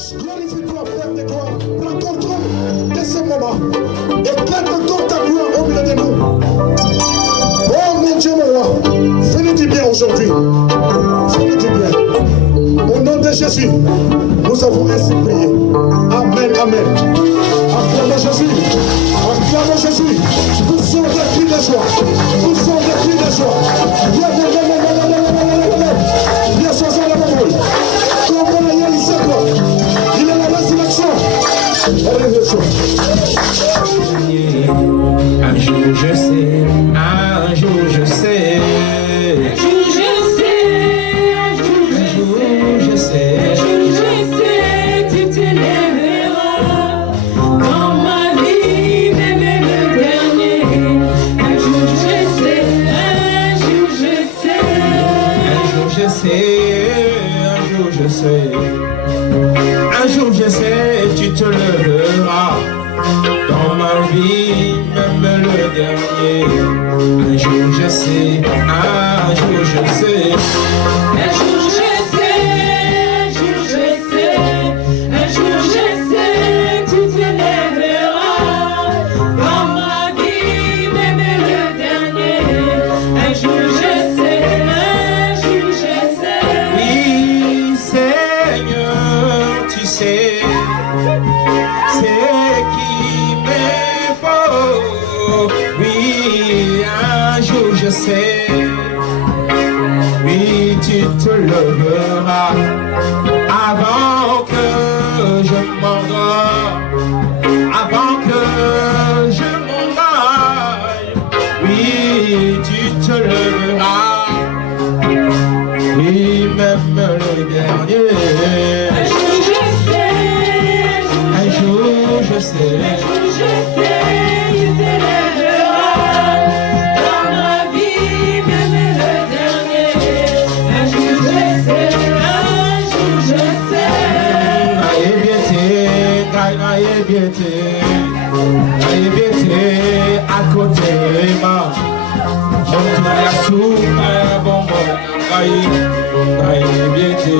Glorifie-toi, Père de gloire. Prends contrôle de ce moment. Éclate encore ta gloire au milieu de nous. Oh mon Dieu, mon roi. Fais-nous du bien aujourd'hui. Fais-nous du bien. Au nom de Jésus, nous avons ainsi prié. Amen, amen. Acclamons Jésus. Acclamons Jésus. Nous sommes des cris de joie. Nous sommes des cris de joie. Viens choisir la parole. Il est la résurrection. Un jour je sais, un jour je sais. Un jour je sais, un jour je sais. Un jour je sais, tu te lèveras. Dans ma vie, même le dernier. Un jour je sais, un jour je sais. Un jour je sais, un jour je sais. Un jour je sais, tu te leveras. Dans ma vie, même le dernier. Un jour je sais, un jour je sais. Un jour je sais, un jour je sais. Un jour je sais, tu te lèveras. Dans ma vie, même le dernier. Un jour je sais, un jour je sais. Oui, Seigneur, tu sais. C'est qui m'est faux. Oui, un jour je sais. Oui, tu te leveras avant que je m'endors, avant que je m'en aille. Oui, tu te leveras. Oui, même le dernier. Un jour je sais. Un jour je sais, il se lèvera. Dans ma vie, même le dernier. Un jour je sais, un jour je sais. Aïe biété, à côté ma. On tourne la soupe, bon bon. Aïe biété.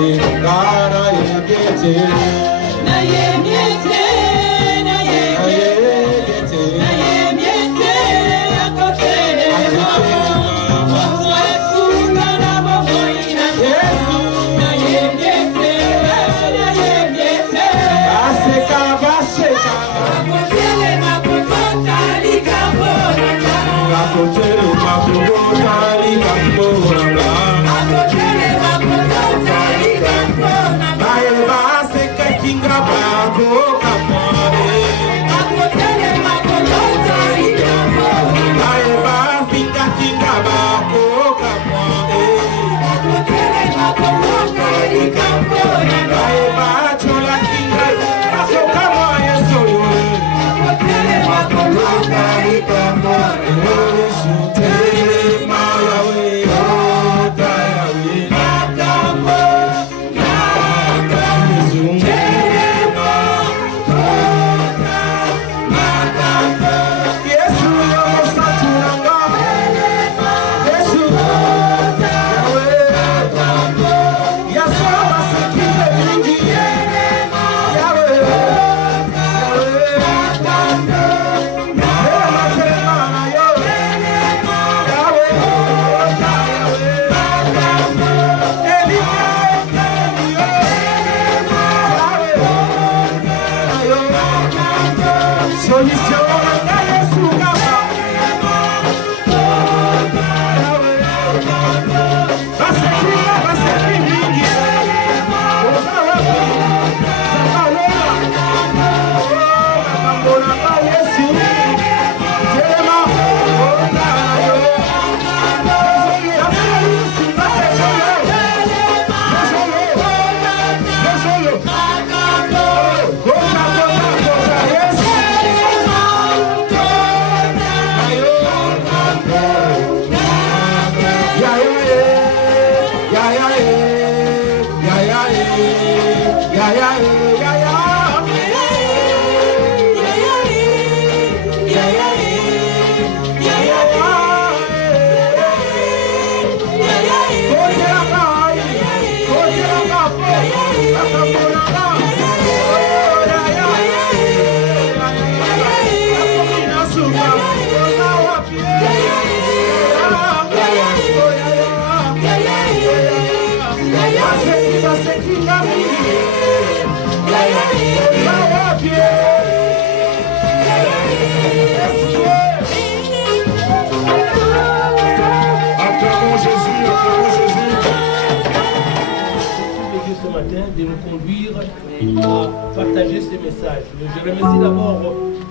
matin de nous conduire à partager ce message. Je remercie d'abord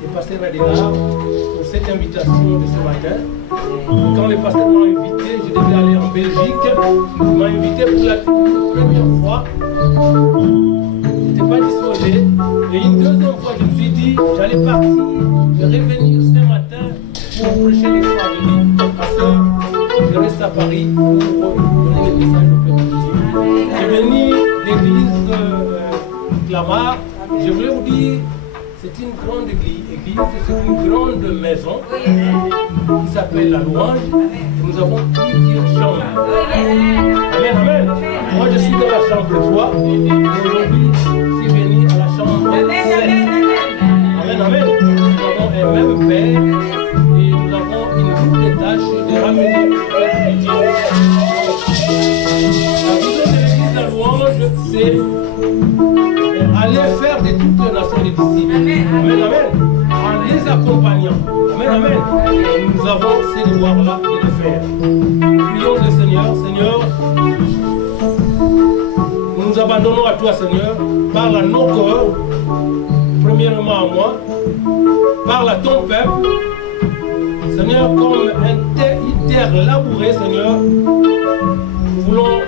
le pasteur Adélard pour cette invitation de ce matin. Quand le pasteur m'a invité, je devais aller en Belgique. Il m'a invité pour la première fois. Je n'étais pas disposé. Et une deuxième fois, je me suis dit, j'allais partir, je vais revenir ce matin pour prêcher l'espoir de vie. Parce que je reste à Paris pour donner le message au peuple de Dieu. J'ai venu l'église Clamart. Je voulais vous dire, c'est une grande église, c'est une grande maison qui s'appelle la Louange. Et nous avons plusieurs chambres. Amen, amen. Moi, je suis dans la chambre 3. Et aujourd'hui, je suis venu à la chambre 7. Amen, amen. Nous avons un même Père et nous avons une double tâche de ramener le peuple de Dieu. La vision de l'église de la Louange, c'est aller faire de toutes les nations des disciples. Amen, amen. En les accompagnant. Amen, amen. Et nous avons ces devoirs-là de le faire. Prions le Seigneur. Seigneur, nous nous abandonnons à toi, Seigneur. Parle à nos cœurs, premièrement à moi. Parle à ton peuple. Seigneur, comme une terre labourée, Seigneur, nous voulons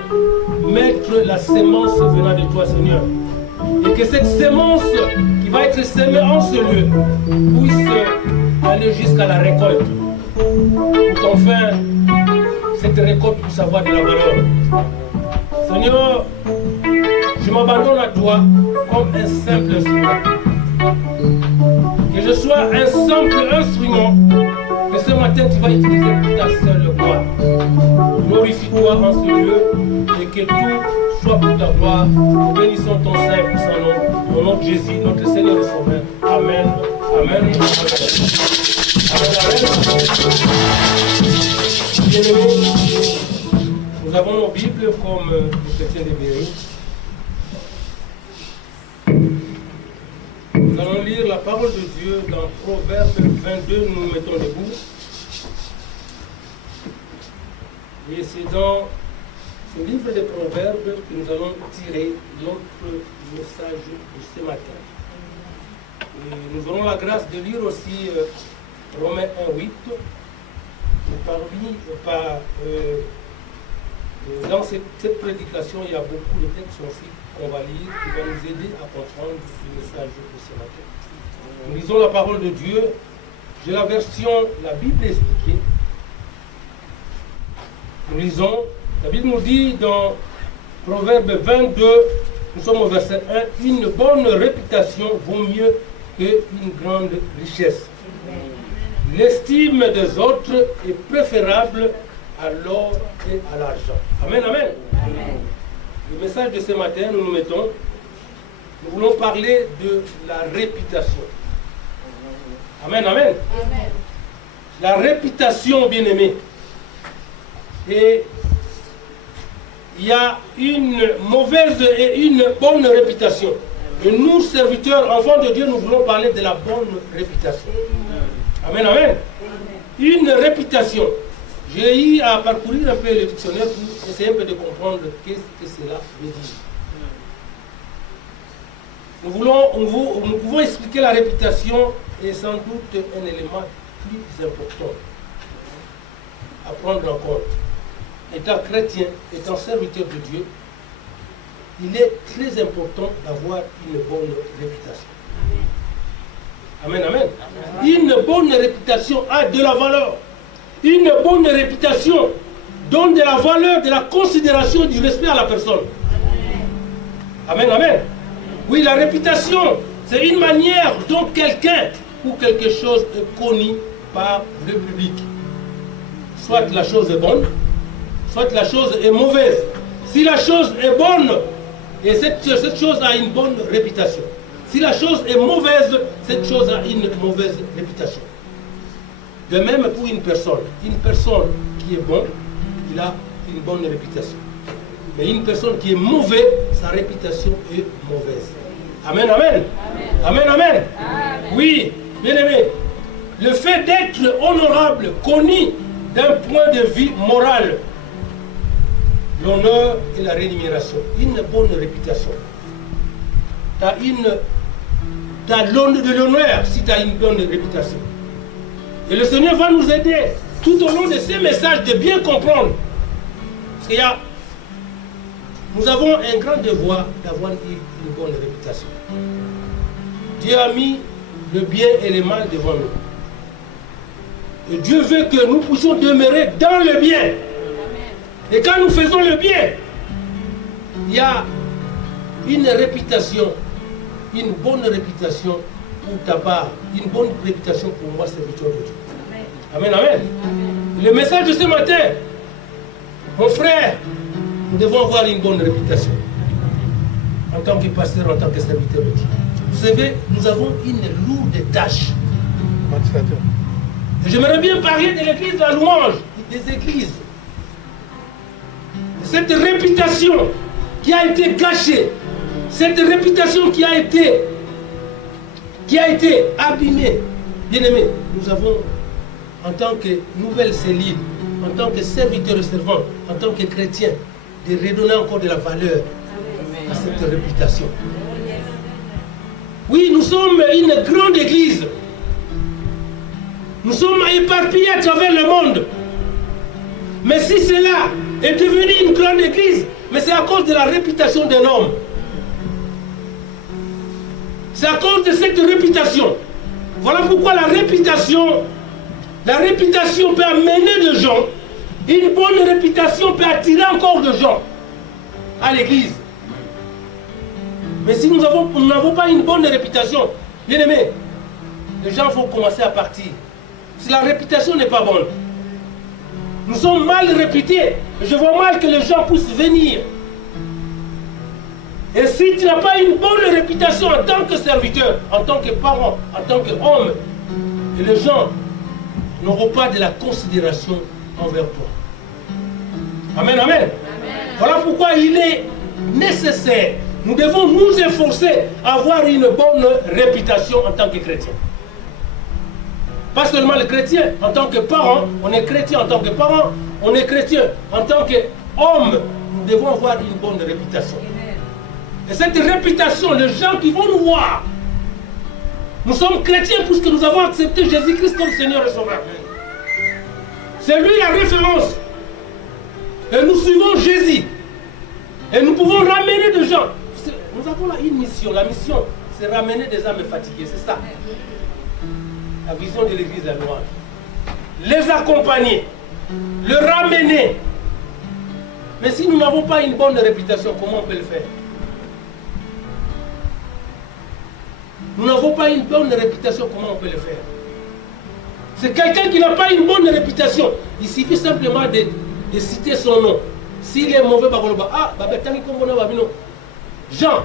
mettre la sémence venant de toi, Seigneur. Et que cette sémence qui va être sémée en ce lieu puisse aller jusqu'à la récolte. Pour qu'enfin, cette récolte puisse avoir de la valeur. Seigneur, je m'abandonne à toi comme un simple instrument. Que je sois un simple instrument que ce matin tu vas utiliser pour ta seule gloire. Glorifie-toi en ce lieu et que tout soit pour ta gloire. Nous bénissons ton Saint et puissant nom, au nom de Jésus, notre Seigneur et Sauveur. Amen. Amen. Amen. Bien-aimés, nous avons nos Bibles comme les chrétiens de Béry. Nous allons lire la parole de Dieu dans Proverbe 22, nous nous mettons debout. Et c'est dans ce livre de Proverbes que nous allons tirer notre message de ce matin. Et nous aurons la grâce de lire aussi Romains 1:8. Dans cette prédication, il y a beaucoup de textes aussi qu'on va lire qui vont nous aider à comprendre le message de ce matin. Nous lisons la parole de Dieu. J'ai la version, la Bible expliquée. Nous lisons, la Bible nous dit dans Proverbe 22, nous sommes au verset 1, une bonne réputation vaut mieux qu'une grande richesse. L'estime des autres est préférable à l'or et à l'argent. Amen, amen. Amen. Le message de ce matin, nous nous mettons, nous voulons parler de la réputation. Amen, amen. Amen. La réputation, bien-aimée. Et il y a une mauvaise et une bonne réputation. Et nous, serviteurs, enfants de Dieu, nous voulons parler de la bonne réputation. Amen, amen. Une réputation. J'ai eu à parcourir un peu le dictionnaire pour essayer un peu de comprendre qu'est-ce que cela veut dire. Nous pouvons expliquer la réputation est sans doute un élément plus important à prendre en compte. Étant chrétien, étant serviteur de Dieu, il est très important d'avoir une bonne réputation. Amen, amen. Une bonne réputation a de la valeur. Une bonne réputation donne de la valeur, de la considération, du respect à la personne. Amen, amen. Oui, la réputation, c'est une manière dont quelqu'un ou quelque chose est connu par le public. Soit la chose est bonne, soit la chose est mauvaise. Si la chose est bonne, et cette chose a une bonne réputation. Si la chose est mauvaise, cette chose a une mauvaise réputation. De même pour une personne qui est bonne, il a une bonne réputation. Mais une personne qui est mauvaise, sa réputation est mauvaise. Amen, amen. Amen, amen. Amen. Oui, bien aimé, le fait d'être honorable, connu d'un point de vue moral, l'honneur et la rémunération, une bonne réputation. tu as de l'honneur si tu as une bonne réputation. Et le Seigneur va nous aider tout au long de ces messages de bien comprendre. Parce qu'il y a, nous avons un grand devoir d'avoir une bonne réputation. Dieu a mis le bien et le mal devant nous. Et Dieu veut que nous puissions demeurer dans le bien. Et quand nous faisons le bien, il y a une réputation, une bonne réputation pour ta part, une bonne réputation pour moi, serviteur de Dieu. Amen, amen. Le message de ce matin, mon frère, nous devons avoir une bonne réputation en tant que pasteur, en tant que serviteur de Dieu. Vous savez, nous avons une lourde tâche. Et j'aimerais bien parler de l'église de la louange, des églises. Cette réputation qui a été gâchée, cette réputation qui a été abîmée. Bien aimé, nous avons, en tant que nouvelle cellule, en tant que serviteur et servant, en tant que chrétien, de redonner encore de la valeur à cette réputation. Oui, nous sommes une grande église. Nous sommes éparpillés à travers le monde. Mais si cela est devenu une grande église, mais c'est à cause de la réputation d'un homme. C'est à cause de cette réputation. Voilà pourquoi la réputation peut amener des gens. Une bonne réputation peut attirer encore des gens à l'église. Mais si nous n'avons pas une bonne réputation, bien aimé, les gens vont commencer à partir. Si la réputation n'est pas bonne, nous sommes mal réputés. Je vois mal que les gens puissent venir. Et si tu n'as pas une bonne réputation en tant que serviteur, en tant que parent, en tant qu'homme, les gens n'auront pas de la considération envers toi. Amen, amen. Amen. Voilà pourquoi il est nécessaire. Nous devons nous efforcer à avoir une bonne réputation en tant que chrétien. Pas seulement les chrétiens, en tant que parents, on est chrétien en tant que parents, on est chrétien en tant qu'homme, nous devons avoir une bonne réputation. Et cette réputation, les gens qui vont nous voir, nous sommes chrétiens puisque nous avons accepté Jésus-Christ comme Seigneur et Sauveur. C'est lui la référence. Et nous suivons Jésus. Et nous pouvons ramener des gens. Nous avons là une mission. La mission, c'est ramener des âmes fatiguées. C'est ça. La vision de l'église de la louange. Les accompagner. Le ramener. Mais si nous n'avons pas une bonne réputation, comment on peut le faire? Nous n'avons pas une bonne réputation, comment on peut le faire? C'est quelqu'un qui n'a pas une bonne réputation. Il suffit simplement de citer son nom. S'il est mauvais, Jean,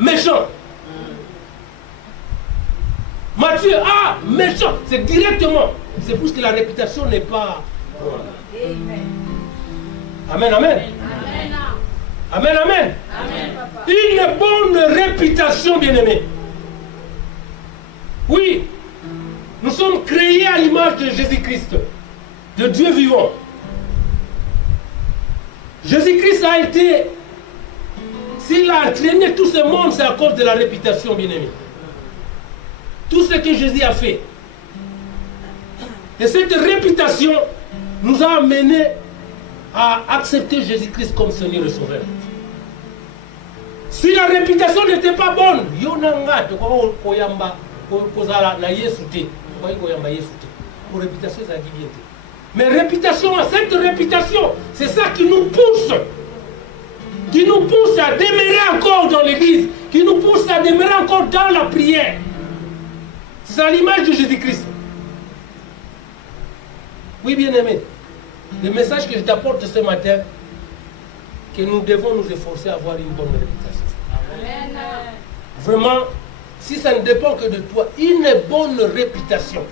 méchant. Matthieu, méchant. C'est directement. C'est parce que la réputation n'est pas bonne. Amen, amen. Amen, amen. Une bonne réputation, bien-aimé. Oui, nous sommes créés à l'image de Jésus-Christ, de Dieu vivant. Jésus-Christ a été, s'il a entraîné tout ce monde, c'est à cause de la réputation, bien-aimé. Tout ce que Jésus a fait. Et cette réputation nous a amenés à accepter Jésus-Christ comme Seigneur et Sauveur. Si la réputation n'était pas bonne, mais réputation, cette réputation, c'est ça qui nous pousse à demeurer encore dans l'église, qui nous pousse à demeurer encore dans la prière. C'est à l'image de Jésus-Christ. Oui, bien-aimé, le message que je t'apporte ce matin, que nous devons nous efforcer à avoir une bonne réputation. Amen. Vraiment, si ça ne dépend que de toi, une bonne réputation.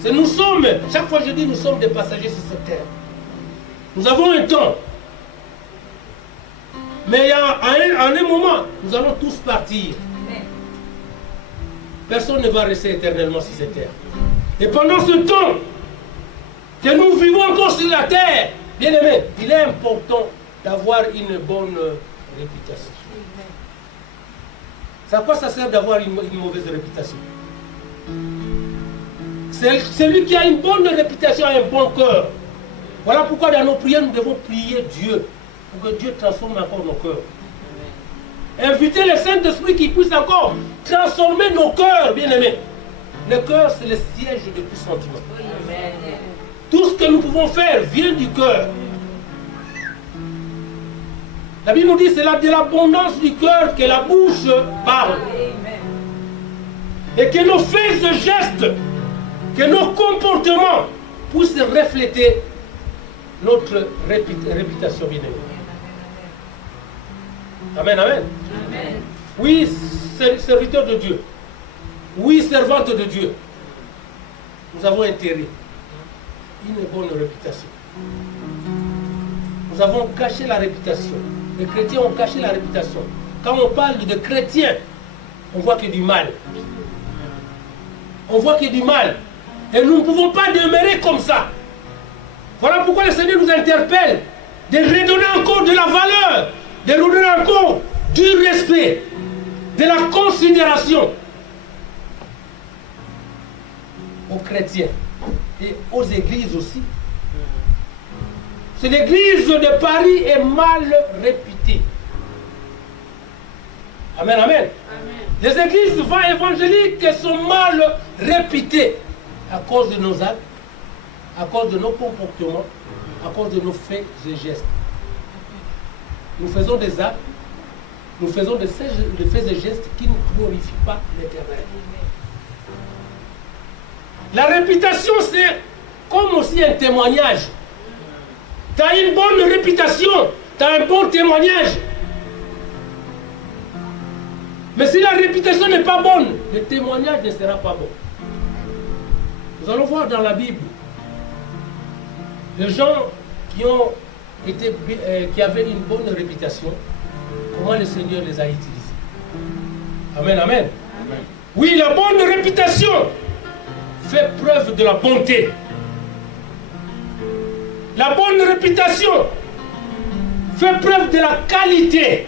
C'est nous sommes, chaque fois je dis, nous sommes des passagers sur cette terre. Nous avons un temps. Mais à un moment, nous allons tous partir. Personne ne va rester éternellement sur cette terre. Et pendant ce temps que nous vivons encore sur la terre, bien aimé, il est important d'avoir une bonne réputation. C'est à quoi ça sert d'avoir une mauvaise réputation? Celui qui a une bonne réputation a un bon cœur. Voilà pourquoi dans nos prières, nous devons prier Dieu, pour que Dieu transforme encore nos cœurs. Inviter le Saint-Esprit qui puisse encore transformer nos cœurs, bien-aimés. Le cœur, c'est le siège de tout sentiment. Tout ce que nous pouvons faire vient du cœur. La Bible nous dit, c'est là de l'abondance du cœur que la bouche parle. Et que nos faits et gestes, que nos comportements puissent refléter notre réputation, bien-aimée. Amen, amen. Amen. Oui, serviteur de Dieu. Oui, servante de Dieu. Nous avons intérêt une bonne réputation. Nous avons caché la réputation. Les chrétiens ont caché la réputation. Quand on parle de chrétiens, on voit qu'il y a du mal. On voit qu'il y a du mal. Et nous ne pouvons pas demeurer comme ça. Voilà pourquoi le Seigneur nous interpelle de redonner encore de la valeur, de redonner encore du respect, de la considération aux chrétiens et aux églises aussi. C'est l'église de Paris est mal réputée. Amen, amen. Les églises évangéliques sont mal réputées à cause de nos actes, à cause de nos comportements, à cause de nos faits et gestes. Nous faisons des actes, nous faisons des faits et gestes qui ne glorifient pas l'Éternel. La réputation, c'est comme aussi un témoignage. Tu as une bonne réputation, tu as un bon témoignage. Mais si la réputation n'est pas bonne, le témoignage ne sera pas bon. Nous allons voir dans la Bible les gens qui avaient une bonne réputation, comment le Seigneur les a utilisés. Amen, amen. Amen. Oui, la bonne réputation fait preuve de la bonté. La bonne réputation fait preuve de la qualité.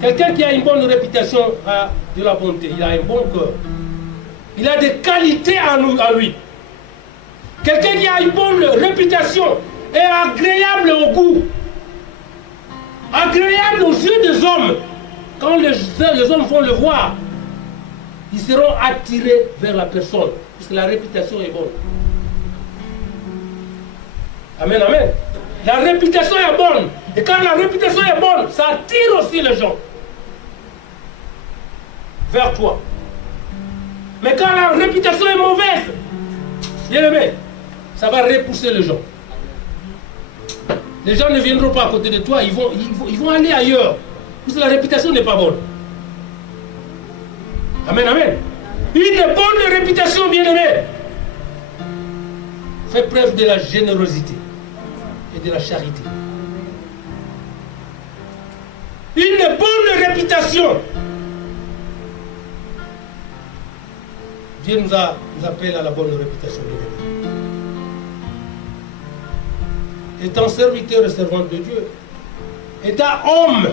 Quelqu'un qui a une bonne réputation a de la bonté, il a un bon cœur. Il a des qualités à lui. Quelqu'un qui a une bonne réputation est agréable au goût. Agréable aux yeux des hommes. Quand les hommes vont le voir, ils seront attirés vers la personne, puisque la réputation est bonne. Amen, amen. La réputation est bonne. Et quand la réputation est bonne, ça attire aussi les gens vers toi. Mais quand la réputation est mauvaise, bien aimé, ça va repousser les gens. Les gens ne viendront pas à côté de toi, ils vont aller ailleurs. Parce que la réputation n'est pas bonne. Amen, amen. Une bonne réputation, bien aimé, fait preuve de la générosité et de la charité. Une bonne réputation. Dieu nous appelle à la bonne réputation. Étant serviteur et servante de Dieu, étant homme,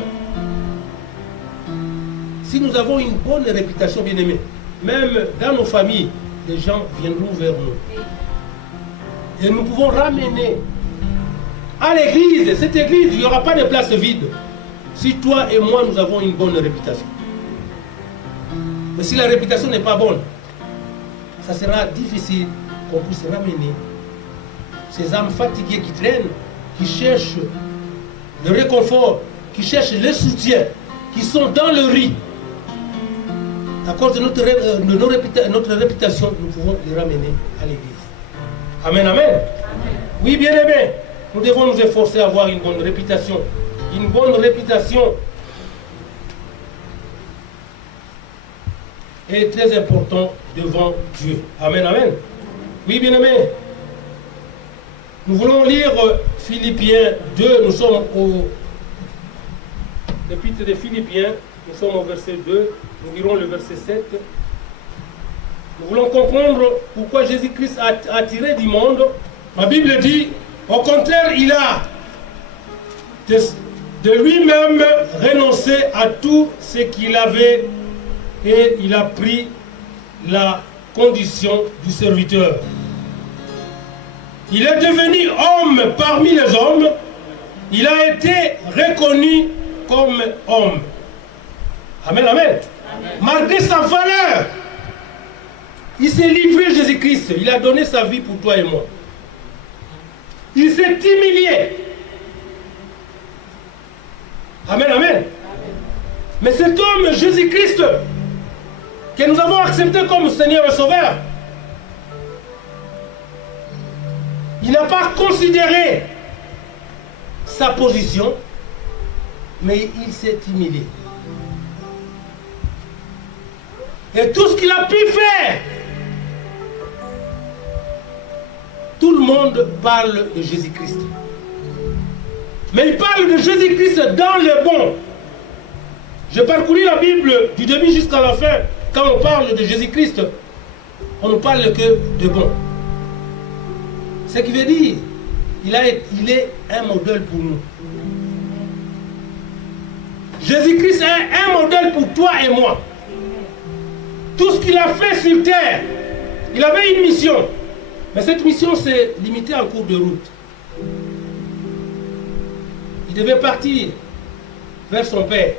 si nous avons une bonne réputation, bien aimée, même dans nos familles, les gens viendront vers nous. Et nous pouvons ramener à l'église, cette église, il n'y aura pas de place vide. Si toi et moi, nous avons une bonne réputation. Mais si la réputation n'est pas bonne, ça sera difficile qu'on puisse ramener ces âmes fatiguées qui traînent, qui cherchent le réconfort, qui cherchent le soutien, qui sont dans le riz. À cause de notre réputation, nous pouvons les ramener à l'église. Amen, amen. Amen. Oui, bien aimé, nous devons nous efforcer à avoir une bonne réputation. Une bonne réputation est très important devant Dieu. Amen, amen. Oui, bien aimé. Nous voulons lire Philippiens 2. Nous sommes au l'épître de Philippiens. Nous sommes au verset 2. Nous lirons le verset 7. Nous voulons comprendre pourquoi Jésus-Christ a attiré du monde. La Bible dit, au contraire, il a de lui-même renoncer à tout ce qu'il avait et il a pris la condition du serviteur. Il est devenu homme parmi les hommes. Il a été reconnu comme homme. Amen, amen. Malgré sa valeur, il s'est livré à Jésus-Christ. Il a donné sa vie pour toi et moi. Il s'est humilié. Amen, amen. Mais cet homme, Jésus-Christ, que nous avons accepté comme Seigneur et Sauveur, il n'a pas considéré sa position, mais il s'est humilié. Et tout ce qu'il a pu faire, tout le monde parle de Jésus-Christ. Mais il parle de Jésus-Christ dans le bon. J'ai parcouru la Bible du début jusqu'à la fin. Quand on parle de Jésus-Christ, on ne parle que de bon. Ce qui veut dire, il est un modèle pour nous. Jésus-Christ est un modèle pour toi et moi. Tout ce qu'il a fait sur terre, il avait une mission. Mais cette mission s'est limitée en cours de route. Il devait partir vers son Père.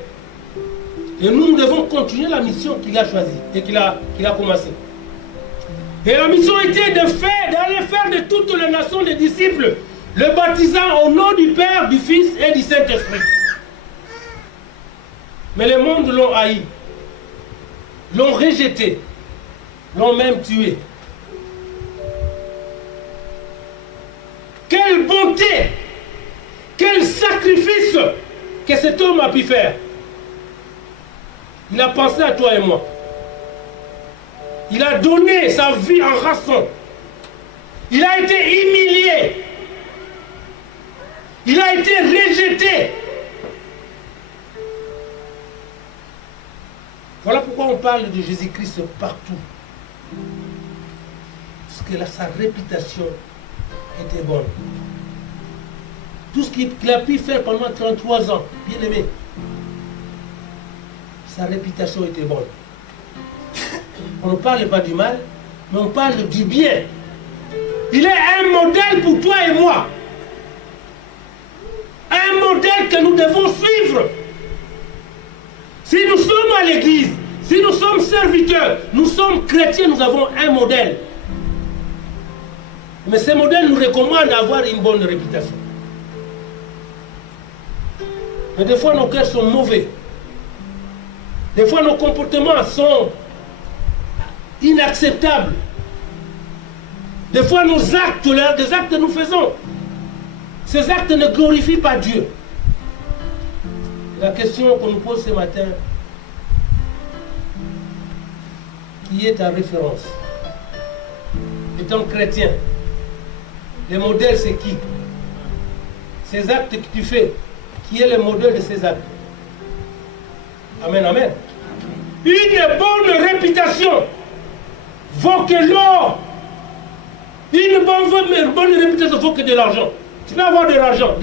Et nous devons continuer la mission qu'il a choisie et qu'il a commencée. Et la mission était d'aller faire de toutes les nations des disciples, le baptisant au nom du Père, du Fils et du Saint-Esprit. Mais le monde l'ont haï, l'ont rejeté, l'ont même tué. Quelle bonté, quel sacrifice que cet homme a pu faire. Il a pensé à toi et moi. Il a donné sa vie en rançon. Il a été humilié. Il a été rejeté. Voilà pourquoi on parle de Jésus-Christ partout. Parce que sa réputation était bonne. Tout ce qu'il a pu faire pendant 33 ans, bien aimé, sa réputation était bonne. On ne parle pas du mal, mais on parle du bien. Il est un modèle pour toi et moi. Un modèle que nous devons suivre. Si nous sommes à l'église, si nous sommes serviteurs, nous sommes chrétiens, nous avons un modèle. Mais ce modèle nous recommande d'avoir une bonne réputation. Mais des fois, nos cœurs sont mauvais. Des fois, nos comportements sont inacceptables. Des fois, nos actes, des actes que nous faisons, ces actes ne glorifient pas Dieu. La question qu'on nous pose ce matin, qui est ta référence? Étant chrétien, le modèle c'est qui? Ces actes que tu fais, qui est le modèle de ces actes? Amen, amen. Une bonne réputation vaut que l'or. Une bonne réputation vaut que de l'argent. Tu peux avoir de l'argent.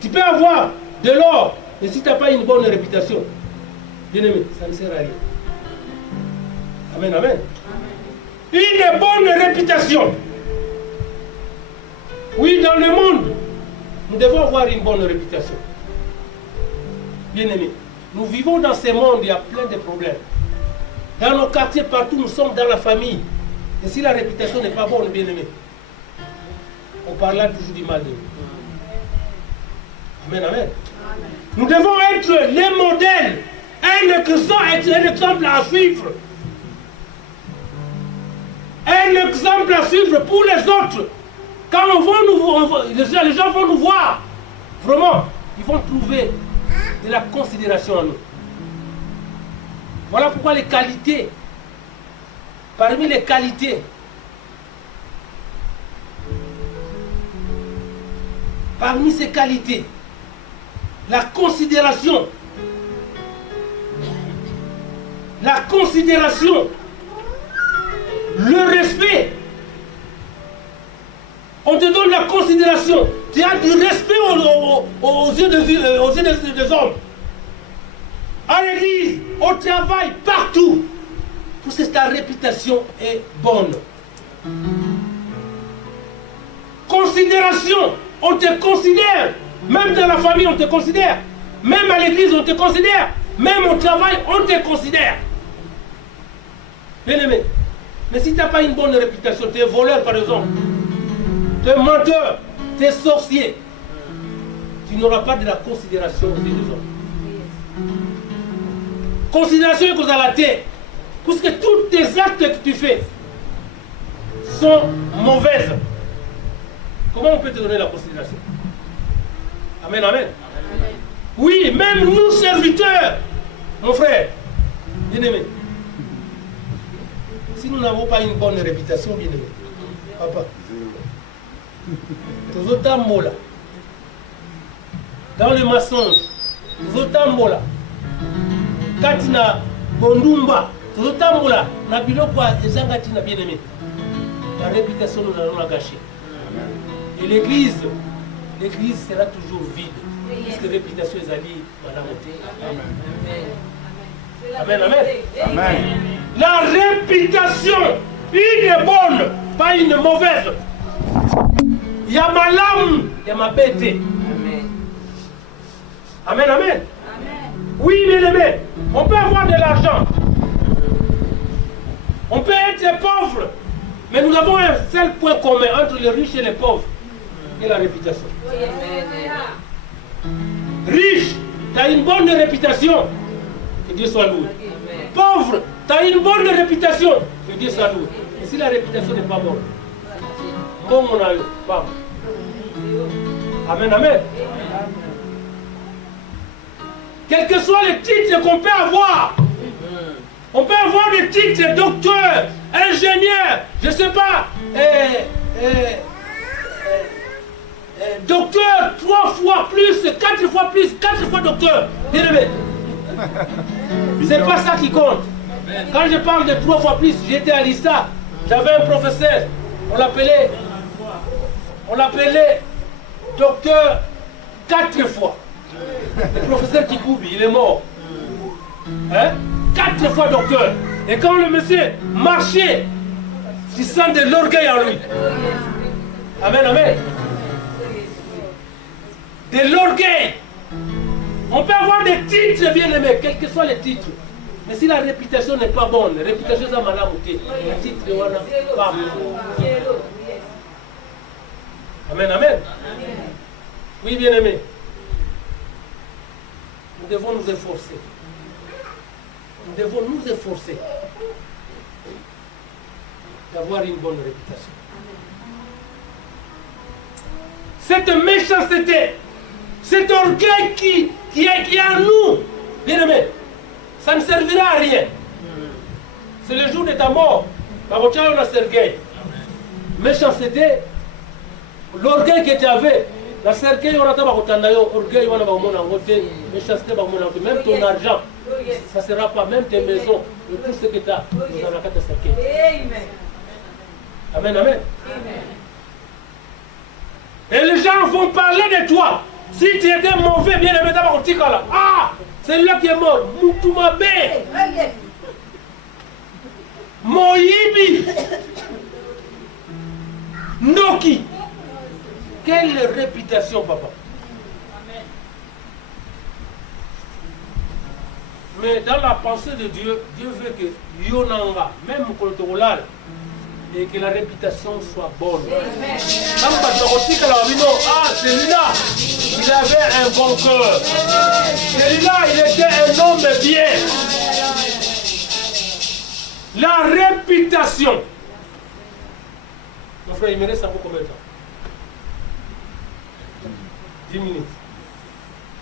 Tu peux avoir de l'or. Et si tu n'as pas une bonne réputation, bien aimé, ça ne sert à rien. Amen, amen. Une bonne réputation. Oui, dans le monde, nous devons avoir une bonne réputation. Bien aimé, nous vivons dans ce monde, il y a plein de problèmes. Dans nos quartiers, partout, nous sommes dans la famille. Et si la réputation n'est pas bonne, bien aimé, on parlera toujours du mal de nous. Amen, amen. Nous devons être les modèles, un exemple à suivre. Un exemple à suivre pour les autres. Quand les gens vont nous voir, vraiment, ils vont trouver de la considération en nous. Voilà pourquoi les qualités, parmi les qualités, parmi ces qualités, la considération, le respect. On te donne la considération. Tu as du respect aux yeux des hommes. À l'église, au travail, partout. Parce que ta réputation est bonne. Considération, on te considère. Même dans la famille, on te considère. Même à l'église, on te considère. Même au travail, on te considère. Bien aimé. Mais si tu n'as pas une bonne réputation, tu es voleur par exemple, tu es menteur, tu es sorcier, tu n'auras pas de la considération aux yeux des hommes. Considération est cause à la tête. Parce que tous tes actes que tu fais sont mauvaises. Comment on peut te donner la considération? Amen, amen. Oui, même nous serviteurs, mon frère, bien-aimé, si nous n'avons pas une bonne réputation, bien-aimé, papa, tozotambola, dans le mensonge, tozotambola, katina bondumba, tozotambola, na biloko ezanga tina bien-aimé, la réputation nous allons la gâcher. Et l'église sera toujours vide. Parce que la réputation est allée, madame. Amen, amen. Amen. La réputation, une est bonne, pas une mauvaise. Il y a ma lame, il y a ma bête. Amen, amen. Oui, bien aimé, on peut avoir de l'argent. On peut être pauvre. Mais nous avons un seul point commun entre les riches et les pauvres. Et la réputation. Riche, tu as une bonne réputation. Que Dieu soit loué. Pauvre, tu as une bonne réputation. Que Dieu soit loué. Et si la réputation n'est pas bonne, bon on a eu, pas. Amen, amen. Quels que soient les titres qu'on peut avoir, on peut avoir des titres de docteur, ingénieur, je ne sais pas, docteur 3 fois plus, 4 fois plus, 4 fois docteur. Bien aimé. C'est pas ça qui compte. Quand je parle de 3 fois plus, j'étais à l'ISTA, j'avais un professeur, on l'appelait docteur 4 fois. Le professeur Kikoubi, il est mort. Hein? 4 fois docteur. Et quand le monsieur marchait, il sent de l'orgueil en lui. Amen, amen. De l'orgueil. On peut avoir des titres, bien aimés, quels que soient les titres. Mais si la réputation n'est pas bonne, la réputation est mal amoutée. Le titre est pas bon. Amen, amen. Oui, bien aimé. Nous devons nous efforcer. Nous devons nous efforcer d'avoir une bonne réputation. Cette méchanceté, cet orgueil qui est en nous, bien aimé, ça ne servira à rien. C'est le jour de ta mort. Méchanceté, l'orgueil que tu avais, la cercueil, on a orgueil, on a méchanceté, même ton argent, ça ne sera pas, même tes maisons, tout ce que tu as, dans la carte de cercueil. Amen, amen. Et les gens vont parler de toi. Si tu étais mauvais, bien aimé, ah, c'est là qui est mort. Moutumabe. Moïbi. Noki. Quelle réputation, papa. Mais dans la pensée de Dieu, Dieu veut que Yonanga, même Kolotolal, et que la réputation soit bonne. Ah, celui-là, il avait un bon cœur. Celui-là, il était un homme bien. La réputation. Mon frère, il me reste un peu combien de temps? 10 minutes.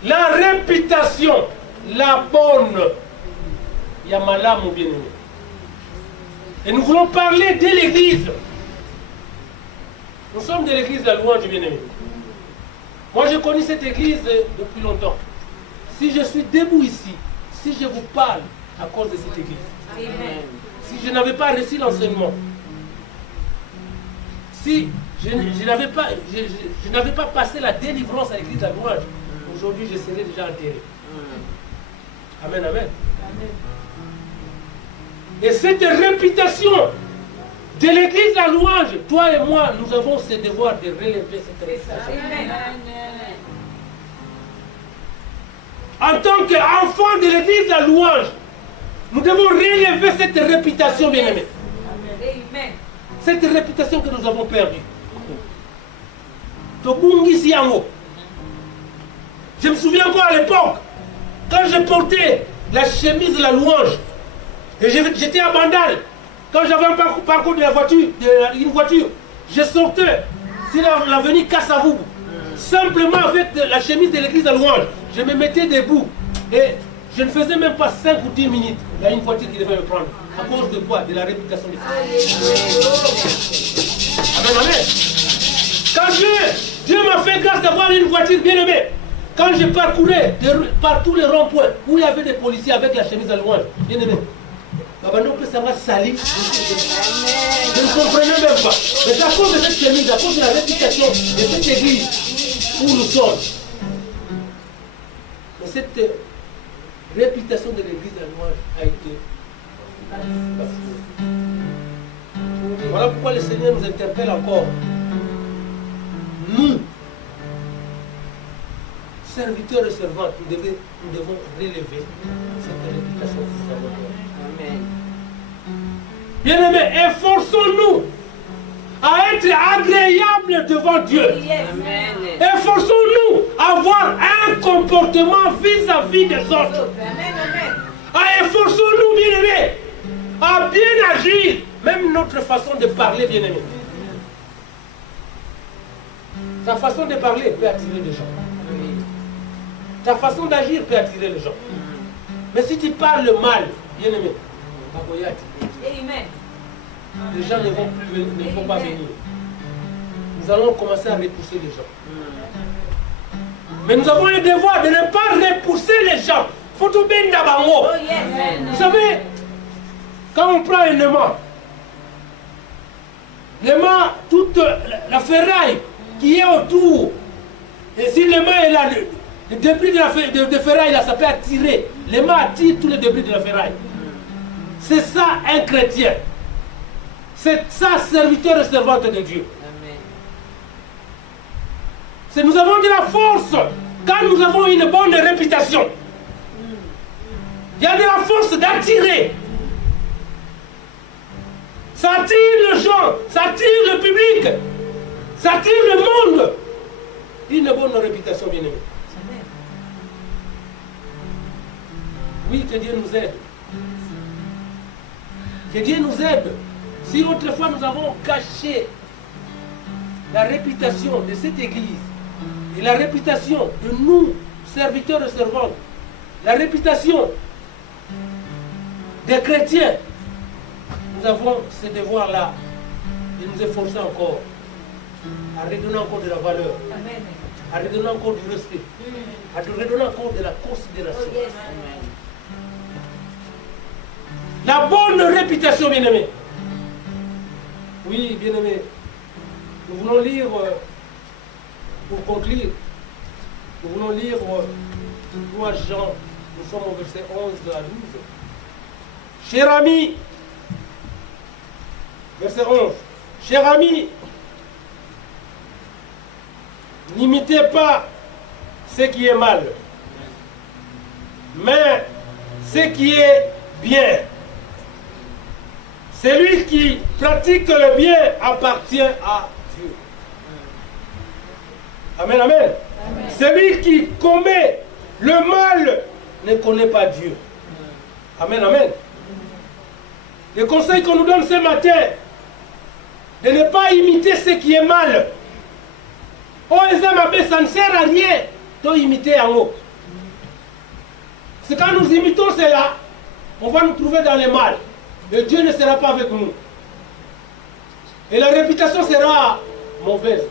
La réputation, la bonne. Il y a ma lame, mon bien-aimé. Et nous voulons parler de l'église. Nous sommes de l'église de la louange du bien-aimé. Moi, je connais cette église depuis longtemps. Si je suis debout ici, si je vous parle à cause de cette église, si je n'avais pas reçu l'enseignement, si je n'avais pas passé la délivrance à l'église de la louange. Aujourd'hui, je serais déjà enterré. Amen, amen. Et cette réputation de l'église de la louange, toi et moi, nous avons ce devoir de relever cette réputation. En tant qu'enfants de l'église de la louange, nous devons relever cette réputation, bien-aimés. Cette réputation que nous avons perdue. Je me souviens encore à l'époque, quand je portais la chemise de la louange, et j'étais à Bandal, quand j'avais un parcours de la voiture, une voiture, je sortais sur l'avenue Kassavoubou, simplement avec la chemise de l'église de la louange. Je me mettais debout et je ne faisais même pas 5 ou 10 minutes. Il y a une voiture qui devait me prendre. À cause de quoi? De la réputation des frères. Amen, amen. Quand Dieu m'a fait grâce d'avoir une voiture bien aimée, quand je parcourais par tous les ronds-points où il y avait des policiers avec la chemise à louange, bien aimé, que ça va salir. Je ne comprenais même pas. Mais à cause de cette chemise, à cause de la réputation de cette église où nous sommes, mais cette réputation de l'église de la louange a été bafouée. Voilà pourquoi le Seigneur nous interpelle encore. Nous, serviteurs et servantes, nous devons relever cette réputation que nous avons. Amen. Bien-aimés, efforçons-nous à être agréables devant Dieu. Amen. Efforçons-nous à avoir un comportement vis-à-vis des autres. Efforçons-nous, bien-aimés, à bien agir, même notre façon de parler, bien-aimés. Ta façon de parler peut attirer les gens. Ta façon d'agir peut attirer les gens. Mais si tu parles mal, bien-aimé, les gens ne vont pas venir. Nous allons commencer à repousser les gens. Mais nous avons le devoir de ne pas repousser les gens. Vous savez, quand on prend un aimant, toute la ferraille qui est autour, et si l'aimant est là, le débris de ferraille, là, ça peut attirer. L'aimant attire tous les débris de la ferraille. C'est ça un chrétien. C'est ça serviteur et servante de Dieu. C'est nous avons de la force quand nous avons une bonne réputation. Il y a de la force d'attirer. Ça attire les gens, ça attire le public, ça attire le monde. Une bonne réputation, bien aimée. Oui, que Dieu nous aide. Que Dieu nous aide. Si autrefois nous avons caché la réputation de cette église et la réputation de nous, serviteurs et servantes, la réputation des chrétiens, nous avons ce devoir-là de nous efforcer encore à redonner encore de la valeur, à redonner encore du respect, à redonner encore de la considération. La bonne réputation, bien-aimé. Oui, bien-aimé. Nous voulons lire, pour conclure, nous voulons lire 3 Jean, nous sommes au verset 11 à 12. Cher ami, verset 11, cher ami, n'imitez pas ce qui est mal, mais ce qui est bien. Celui qui pratique le bien appartient à Dieu. Amen, amen. Amen. Celui qui commet le mal ne connaît pas Dieu. Amen, amen. Le conseil qu'on nous donne ce matin, de ne pas imiter ce qui est mal. Oh, ça ne sert à rien de imiter en haut. C'est quand nous imitons cela, on va nous trouver dans le mal. Et Dieu ne sera pas avec nous. Et la réputation sera mauvaise.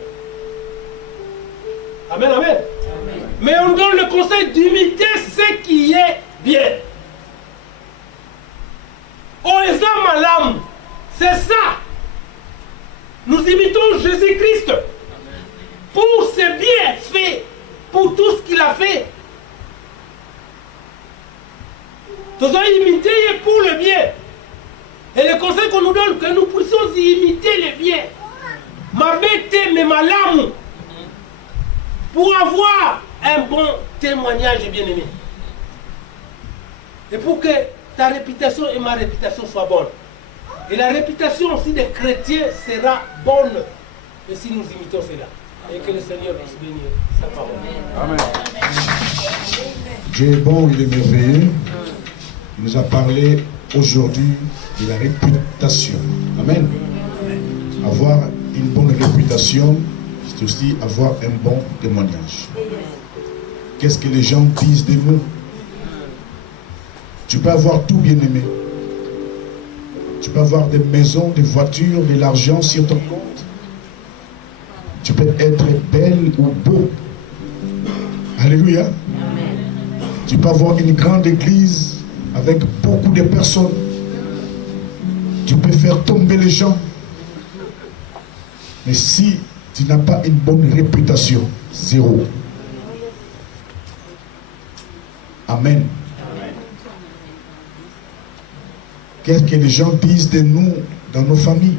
Amen, amen. Amen. Mais on donne le conseil d'imiter ce qui est bien. Oh, les âmes à l'âme, c'est ça. Nous imitons Jésus-Christ pour ses bienfaits, pour tout ce qu'il a fait. Nous devons imiter pour le bien. Et le conseil qu'on nous donne, que nous puissions imiter le bien. Ma bête, mais ma lame, pour avoir un bon témoignage, bien-aimé. Et pour que ta réputation et ma réputation soient bonnes. Et la réputation aussi des chrétiens sera bonne. Et si nous imitons cela. Et que le Seigneur puisse bénir sa parole. Amen. Dieu est bon, il est merveilleux. Il nous a parlé aujourd'hui de la réputation. Amen. Avoir une bonne réputation, c'est aussi avoir un bon témoignage. Qu'est-ce que les gens disent de nous? Tu peux avoir tout, bien aimé. Tu peux avoir des maisons, des voitures, de l'argent sur ton compte. Tu peux être belle ou beau. Alléluia. Tu peux avoir une grande église avec beaucoup de personnes. Tu peux faire tomber les gens. Mais si tu n'as pas une bonne réputation, zéro. Amen. Qu'est-ce que les gens disent de nous dans nos familles,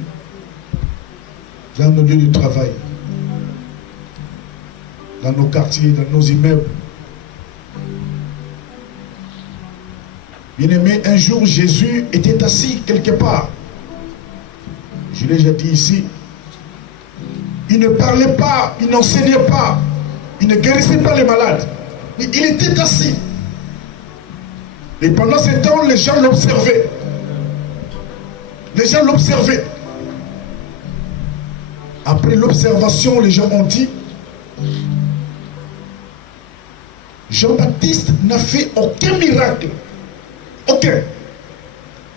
dans nos lieux de travail, dans nos quartiers, dans nos immeubles? Bien-aimé, un jour Jésus était assis quelque part. Je l'ai déjà dit ici. Il ne parlait pas, il n'enseignait pas, il ne guérissait pas les malades. Mais il était assis. Et pendant ce temps, les gens l'observaient. Les gens l'observaient. Après l'observation, les gens ont dit, Jean-Baptiste n'a fait aucun miracle. Aucun.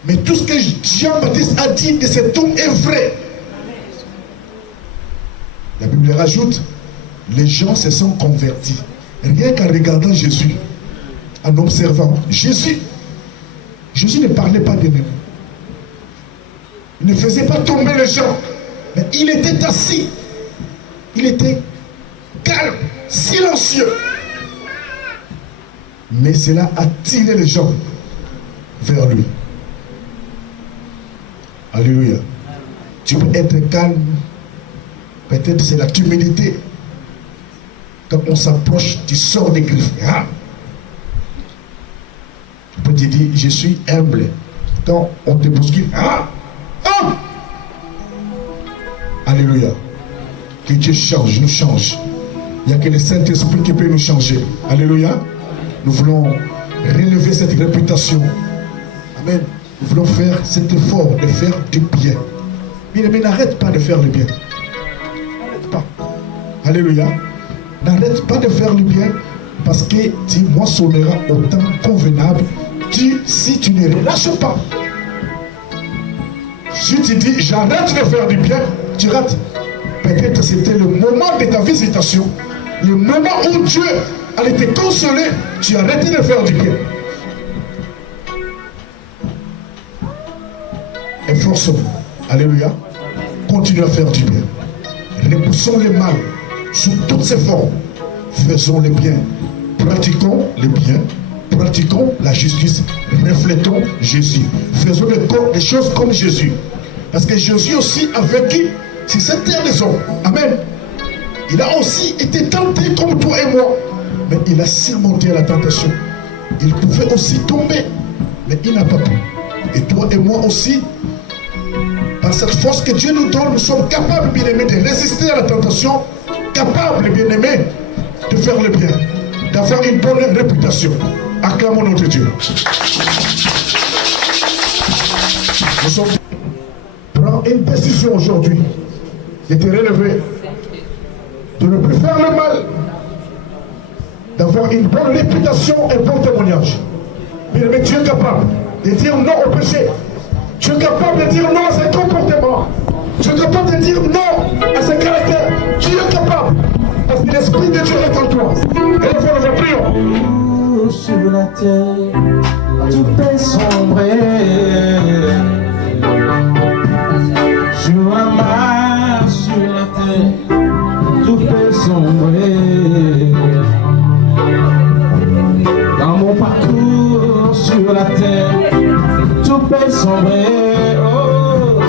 Mais tout ce que Jean-Baptiste a dit de cet homme est vrai. La Bible rajoute, les gens se sont convertis. Rien qu'en regardant Jésus, en observant Jésus. Jésus ne parlait pas de nous. Il ne faisait pas tomber les gens. Mais il était assis. Il était calme, silencieux. Mais cela a attiré les gens vers lui. Alléluia. Tu peux être calme. Peut-être c'est la timidité. Quand on s'approche, tu sors des griffes. Ah. Tu peux te dire, je suis humble. Quand on te bouscule, ah! Ah! Alléluia. Que Dieu change, nous change. Il n'y a que le Saint-Esprit qui peut nous changer. Alléluia. Nous voulons relever cette réputation. Amen. Nous voulons faire cet effort de faire du bien. Mais n'arrête pas de faire le bien. N'arrête pas. Alléluia. N'arrête pas de faire le bien parce que tu moissonneras au temps convenable si tu ne relâches pas. Si tu dis j'arrête de faire du bien, tu rates. Peut-être c'était le moment de ta visitation, le moment où Dieu allait te consoler, tu as arrêté de faire du bien. Efforçons-nous. Alléluia. Continue à faire du bien. Repoussons le mal sous toutes ses formes. Faisons le bien. Pratiquons le bien. Pratiquons la justice. Reflétons Jésus. Faisons les choses comme Jésus. Parce que Jésus aussi a vécu sur cette terre des hommes. Amen. Il a aussi été tenté comme toi et moi. Mais il a surmonté la tentation. Il pouvait aussi tomber. Mais il n'a pas pu. Et toi et moi aussi, par cette force que Dieu nous donne, nous sommes capables, bien-aimés, de résister à la tentation, capables, bien-aimés, de faire le bien, d'avoir une bonne réputation. Acclamons notre Dieu. Nous sommes... Prends une décision aujourd'hui de te relever, de ne plus faire le mal, d'avoir une bonne réputation et un bon témoignage. Bien-aimé, tu es capable de dire non au péché. Tu es capable de dire non à ce comportement. Tu es capable de dire non à ce caractère. Tu es capable. Parce que l'Esprit de Dieu est en toi. Et nous en prions. Sur la terre, tout est sombré. Sur la marche. tout peut sombrer, oh,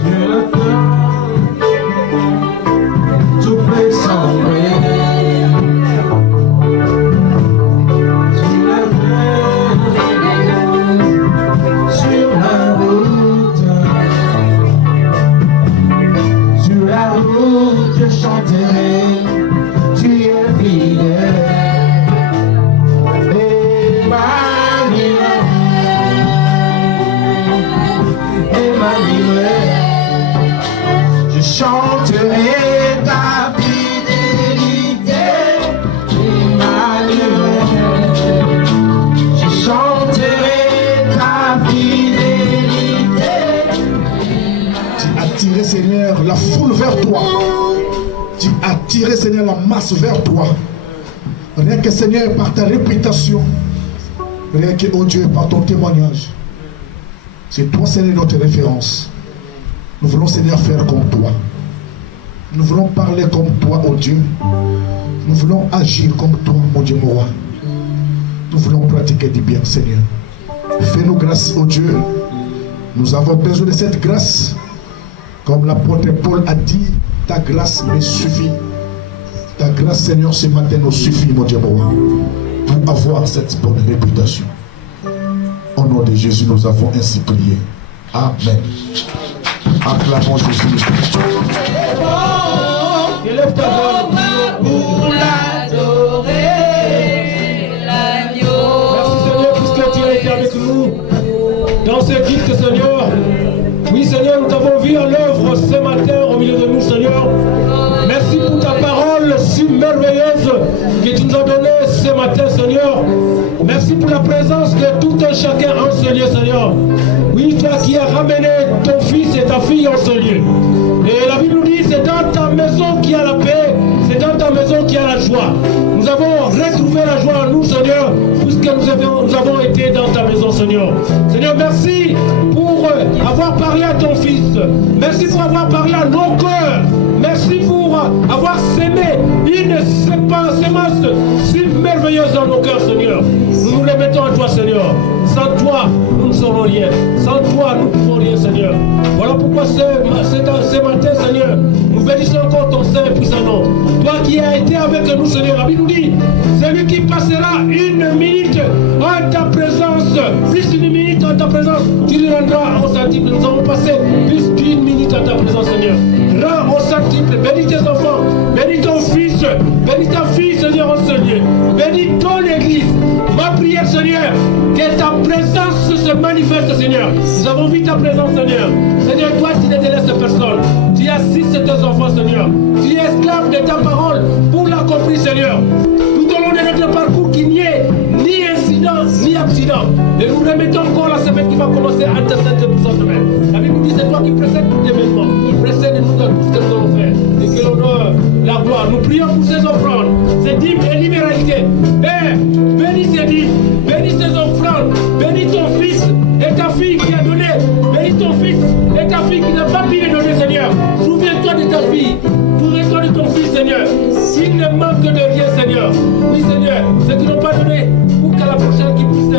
sur la terre, tout peut sombrer, sur la terre, sur la route, je chanterai, tu es fidèle. Je chanterai ta fidélité, Emmanuel. Je chanterai ta fidélité. Tu as tiré, Seigneur, la foule vers toi. Tu as tiré, Seigneur, la masse vers toi. Rien que, Seigneur, par ta réputation, rien que, oh Dieu, par ton témoignage. C'est toi, Seigneur, notre référence. Nous voulons, Seigneur, faire comme toi. Nous voulons parler comme toi, oh Dieu. Nous voulons agir comme toi, mon Dieu, mon roi. Nous voulons pratiquer du bien, Seigneur. Fais-nous grâce, oh Dieu. Nous avons besoin de cette grâce. Comme l'apôtre Paul a dit, ta grâce me suffit. Ta grâce, Seigneur, ce matin nous suffit, mon Dieu, mon roi, pour avoir cette bonne réputation. Au nom de Jésus, nous avons ainsi prié. Amen. Acclamons Jésus. Élève ta voix. Pour l'adorer, l'agneau. Merci Seigneur, puisque tu as été avec nous dans ce culte, Seigneur. Oui, Seigneur, nous t'avons vu à l'œuvre ce matin au milieu de nous, Seigneur. Merci pour ta parole si merveilleuse que tu nous as donnée ce matin, Seigneur. Merci pour la présence de tout un chacun en ce lieu, Seigneur. Oui, toi qui as ramené ton fils et ta fille en ce lieu. Et la Bible nous dit, c'est dans ta maison qu'il y a la paix, c'est dans ta maison qu'il y a la joie. Nous avons retrouvé la joie en nous, Seigneur, puisque nous avons été dans ta maison, Seigneur. Seigneur, merci pour avoir parlé à ton fils. Merci pour avoir parlé à nos cœurs. Merci pour avoir sémé une semence si merveilleuse dans nos cœurs, Seigneur. Nous nous remettons à toi, Seigneur. Sans toi, nous ne serons rien. Sans toi, nous ne pouvons rien, Seigneur. Voilà pourquoi ce matin, Seigneur, nous bénissons encore ton Saint et puissant nom. Toi qui as été avec nous, Seigneur, la Bible nous dit, celui qui passera une minute en ta présence, plus d'une minute en ta présence, tu lui rendras au centuple. Nous avons passé plus d'une minute en ta présence, Seigneur. Rends au centuple, bénis tes enfants, bénis ton fils, bénis ta fille, Seigneur, en ce lieu. Bénis ton église. Ma prière, Seigneur, que ta présence se manifeste, Seigneur. Nous avons vu ta présence, Seigneur. Seigneur, toi, tu ne délaisses personne. Tu assistes tes enfants, Seigneur. Tu es esclave de ta parole pour l'accomplir, Seigneur. Tout au long de notre parcours, qu'il n'y ait ni incident, ni accident. Et nous remettons encore la semaine qui va commencer entre cette et puissante semaine. La Bible nous dit, c'est toi qui précède tout événement. Précède-nous dans tout ce que nous allons faire. Et que l'honneur, la gloire. Nous prions pour ces offrandes, ces dîmes et libéralité. Et bénis ces dîmes, bénis ces offrandes, bénis ton fils et ta fille qui a donné. Bénis ton fils et ta fille qui n'a pas pu les donner, Seigneur. Souviens-toi de ta fille. Souviens-toi de ton fils, Seigneur. S'il ne manque de rien, Seigneur. Oui, Seigneur, ce qu'ils n'ont pas donné, pour qu'à la prochaine qui puisse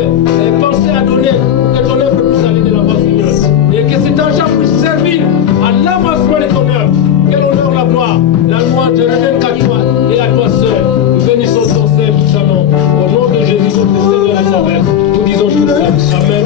penser à donner, pour que ton œuvre puisse aller de l'avant, Seigneur. Et que cet argent puisse servir à l'avancement de ton œuvre. Que l'honneur, la gloire, la louange ne reviennent qu'à toi et à toi seul. Nous bénissons ton Saint puissamment. Au nom de Jésus, notre Seigneur et Sauveur, nous disons tout ça. Amen.